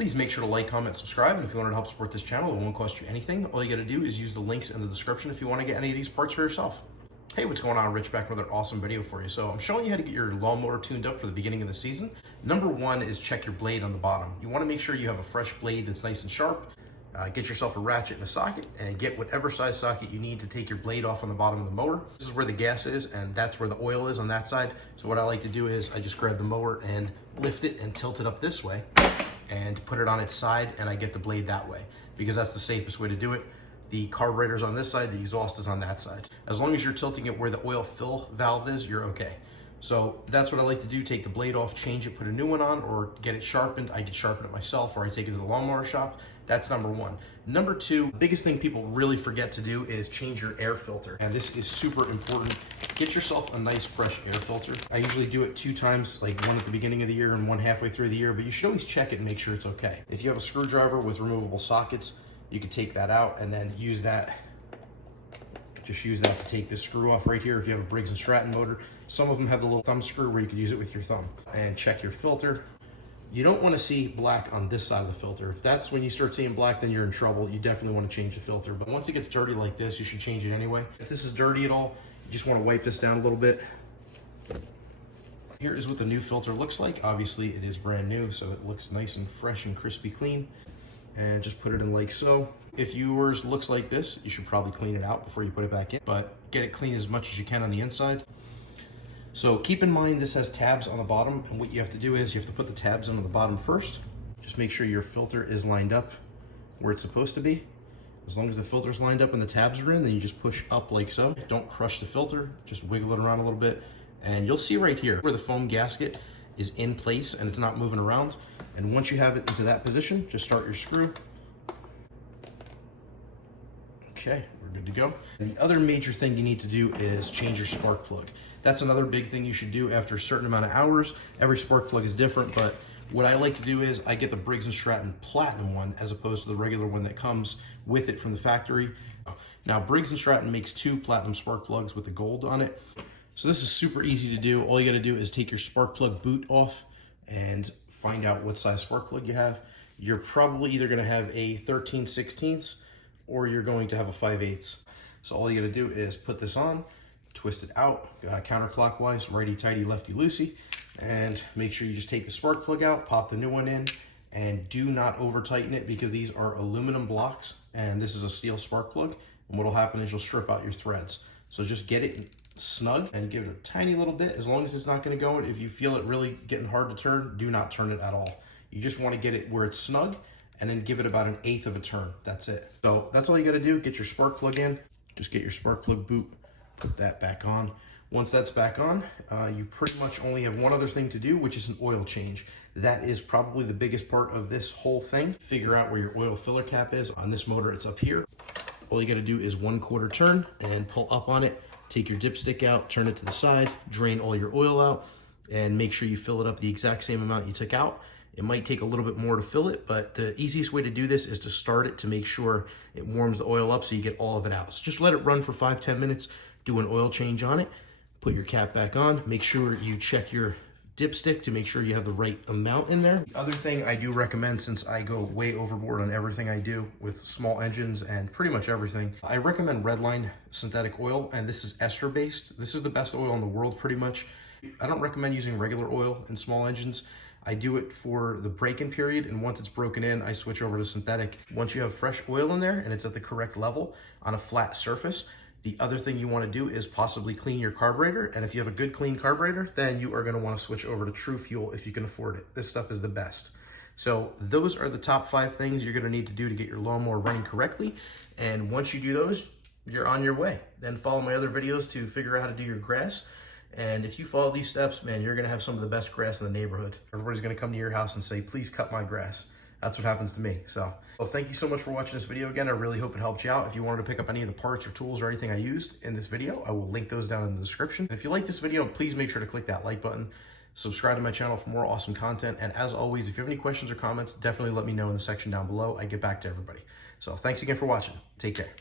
Please make sure to like, comment, subscribe, and if you want to help support this channel, it won't cost you anything. All you got to do is use the links in the description if you want to get any of these parts for yourself. Hey, what's going on? Rich back with another awesome video for you. So I'm showing you how to get your lawnmower tuned up for the beginning of the season. Number one is check your blade on the bottom. You want to make sure you have a fresh blade that's nice and sharp. Get yourself a ratchet and a socket and get whatever size socket you need to take your blade off on the bottom of the mower. This is where the gas is and that's where the oil is on that side. So what I like to do is I just grab the mower and lift it and tilt it up this way and put it on its side, and I get the blade that way because that's the safest way to do it. The carburetor's on this side, the exhaust is on that side. As long as you're tilting it where the oil fill valve is, you're okay. So that's what I like to do, take the blade off, change it, put a new one on, or get it sharpened. I can sharpen it myself, or I take it to the lawnmower shop. That's number one. Number two, the biggest thing people really forget to do is change your air filter. And this is super important. Get yourself a nice fresh air filter. I usually do it 2 times, like one at the beginning of the year and one halfway through the year, but you should always check it and make sure it's okay. If you have a screwdriver with removable sockets, you can take that out and then use that. Just use that to take this screw off right here if you have a Briggs and Stratton motor. Some of them have the little thumb screw where you could use it with your thumb. And check your filter. You don't want to see black on this side of the filter. If that's when you start seeing black, then you're in trouble. You definitely want to change the filter. But once it gets dirty like this, you should change it anyway. If this is dirty at all, you just want to wipe this down a little bit. Here is what the new filter looks like. Obviously, it is brand new, so it looks nice and fresh and crispy clean. And just put it in like so. If yours looks like this, you should probably clean it out before you put it back in, but get it clean as much as you can on the inside. So keep in mind this has tabs on the bottom, and what you have to do is you have to put the tabs on the bottom first. Just make sure your filter is lined up where it's supposed to be. As long as the filter's lined up and the tabs are in, then you just push up like so. Don't crush the filter, just wiggle it around a little bit. And you'll see right here where the foam gasket is in place and it's not moving around. And once you have it into that position, just start your screw. Okay, we're good to go. And the other major thing you need to do is change your spark plug. That's another big thing you should do after a certain amount of hours. Every spark plug is different, but what I like to do is I get the Briggs & Stratton Platinum one as opposed to the regular one that comes with it from the factory. Now, Briggs & Stratton makes 2 platinum spark plugs with the gold on it. So this is super easy to do. All you gotta do is take your spark plug boot off and find out what size spark plug you have. You're probably either gonna have a 13/16 or you're going to have a 5/8. So all you gotta do is put this on, twist it out, counterclockwise, righty-tighty, lefty-loosey, and make sure you just take the spark plug out, pop the new one in, and do not over tighten it because these are aluminum blocks and this is a steel spark plug. And what'll happen is you'll strip out your threads. So just get it snug and give it a tiny little bit. As long as it's not gonna go, if you feel it really getting hard to turn, do not turn it at all. You just wanna get it where it's snug and then give it about 1/8 of a turn. That's it. So that's all you gotta do. Get your spark plug in, just get your spark plug boot, put that back on. Once that's back on, you pretty much only have one other thing to do, which is an oil change. That is probably the biggest part of this whole thing. Figure out where your oil filler cap is. On this motor, it's up here. All you gotta do is 1/4 turn and pull up on it. Take your dipstick out, turn it to the side, drain all your oil out, and make sure you fill it up the exact same amount you took out. It might take a little bit more to fill it, but the easiest way to do this is to start it to make sure it warms the oil up so you get all of it out. So just let it run for 5-10 minutes, do an oil change on it, put your cap back on, make sure you check your dipstick to make sure you have the right amount in there. The other thing I do recommend, since I go way overboard on everything I do with small engines and pretty much everything, I recommend Redline synthetic oil, and this is ester based. This is the best oil in the world pretty much. I don't recommend using regular oil in small engines. I do it for the break-in period, and once it's broken in, I switch over to synthetic. Once you have fresh oil in there and it's at the correct level on a flat surface, the other thing you want to do is possibly clean your carburetor. And if you have a good clean carburetor, then you are going to want to switch over to True Fuel if you can afford it. This stuff is the best. So those are the top 5 things you're going to need to do to get your lawnmower running correctly. And once you do those, you're on your way. Then follow my other videos to figure out how to do your grass. And if you follow these steps, man, you're going to have some of the best grass in the neighborhood. Everybody's going to come to your house and say, please cut my grass. That's what happens to me. So, well, thank you so much for watching this video again. I really hope it helped you out. If you wanted to pick up any of the parts or tools or anything I used in this video, I will link those down in the description. And if you like this video, please make sure to click that like button, subscribe to my channel for more awesome content. And as always, if you have any questions or comments, definitely let me know in the section down below. I get back to everybody. So thanks again for watching. Take care.